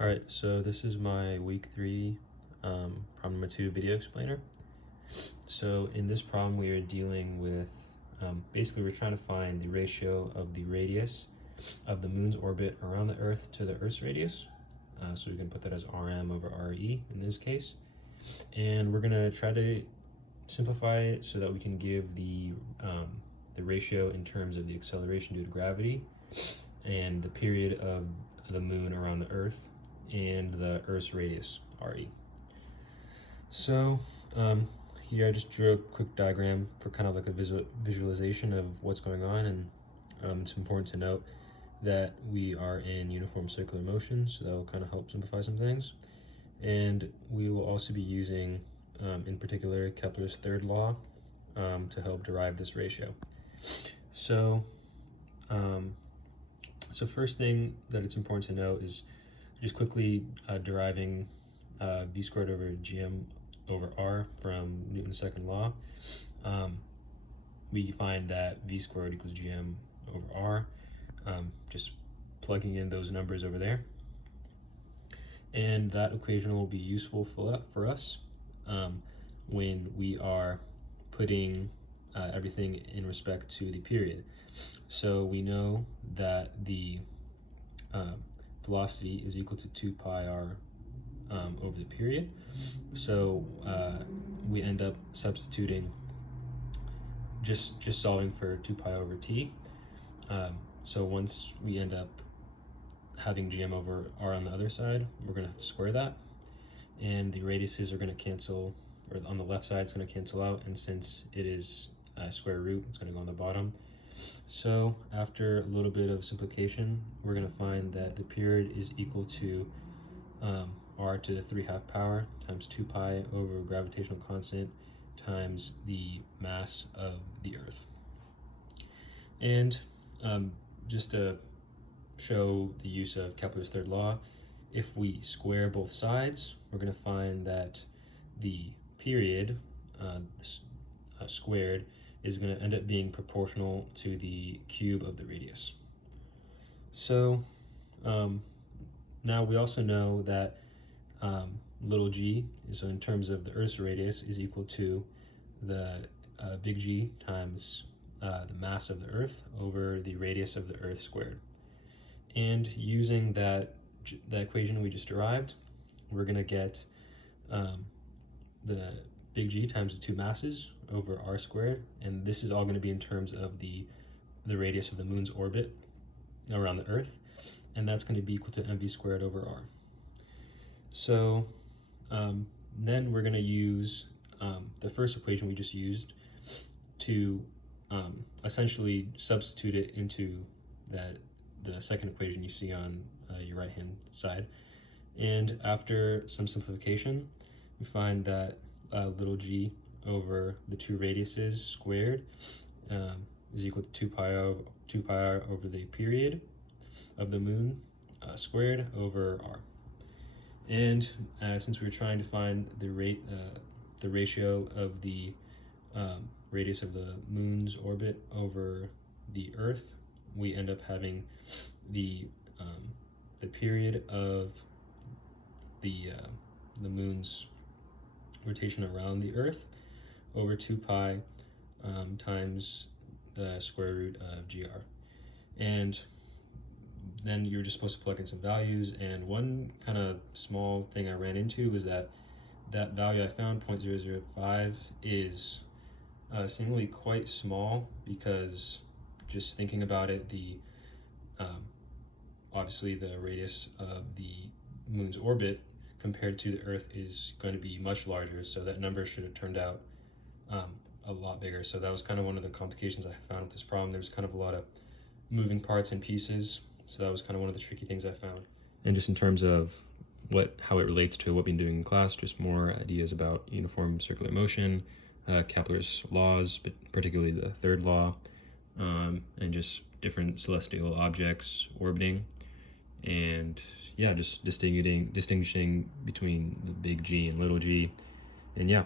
Alright, so this is my week 3 problem number 2 video explainer. So in this problem we are dealing with, basically we're trying to find the ratio of the radius of the moon's orbit around the Earth to the Earth's radius. So we can put that as Rm over Re in this case. And we're going to try to simplify it so that we can give the ratio in terms of the acceleration due to gravity and the period of the moon around the Earth and the Earth's radius, Re. So here I just drew a quick diagram for kind of like a visualization of what's going on, and it's important to note that we are in uniform circular motion, so that will kind of help simplify some things. And we will also be using, in particular, Kepler's third law to help derive this ratio. So first thing that it's important to note is just quickly deriving v squared over gm over r from Newton's second law. We find that v squared equals gm over r, just plugging in those numbers over there. And that equation will be useful for us when we are putting everything in respect to the period. So we know that the velocity is equal to 2 pi r over the period. So we end up substituting, just solving for 2 pi over t. So once we end up having gm over r on the other side, we're going to square that, and the radiuses are going to cancel, or on the left side it's going to cancel out, and since it is square root, it's going to go on the bottom. So after a little bit of simplification, we're going to find that the period is equal to r to the 3/2 power times 2 pi over gravitational constant times the mass of the Earth. And just to show the use of Kepler's third law, if we square both sides, we're going to find that the period squared is going to end up being proportional to the cube of the radius. So now we also know that little g, so in terms of the Earth's radius, is equal to the big G times the mass of the Earth over the radius of the Earth squared. And using that equation we just derived, we're going to get the big G times the two masses over r squared, and this is all going to be in terms of the radius of the moon's orbit around the Earth, and that's going to be equal to mv squared over r. So then we're going to use the first equation we just used to essentially substitute it into the second equation you see on your right hand side. And after some simplification, we find that little g over the two radiuses squared is equal to 2 pi r over the period of the moon squared over r. And since we're trying to find the ratio of the radius of the moon's orbit over the Earth, we end up having the period of the moon's rotation around the Earth over 2 pi times the square root of gr. And then you're just supposed to plug in some values, and one kind of small thing I ran into was that value I found, 0.005, is seemingly quite small, because just thinking about it, obviously the radius of the moon's orbit compared to the Earth is going to be much larger, so that number should have turned out a lot bigger. So that was kind of one of the complications I found with this problem. There's kind of a lot of moving parts and pieces, so that was kind of one of the tricky things I found. And just in terms of how it relates to what we've been doing in class, just more ideas about uniform circular motion, Kepler's laws, but particularly the third law, and just different celestial objects orbiting, and yeah, just distinguishing between the big G and little g, and yeah.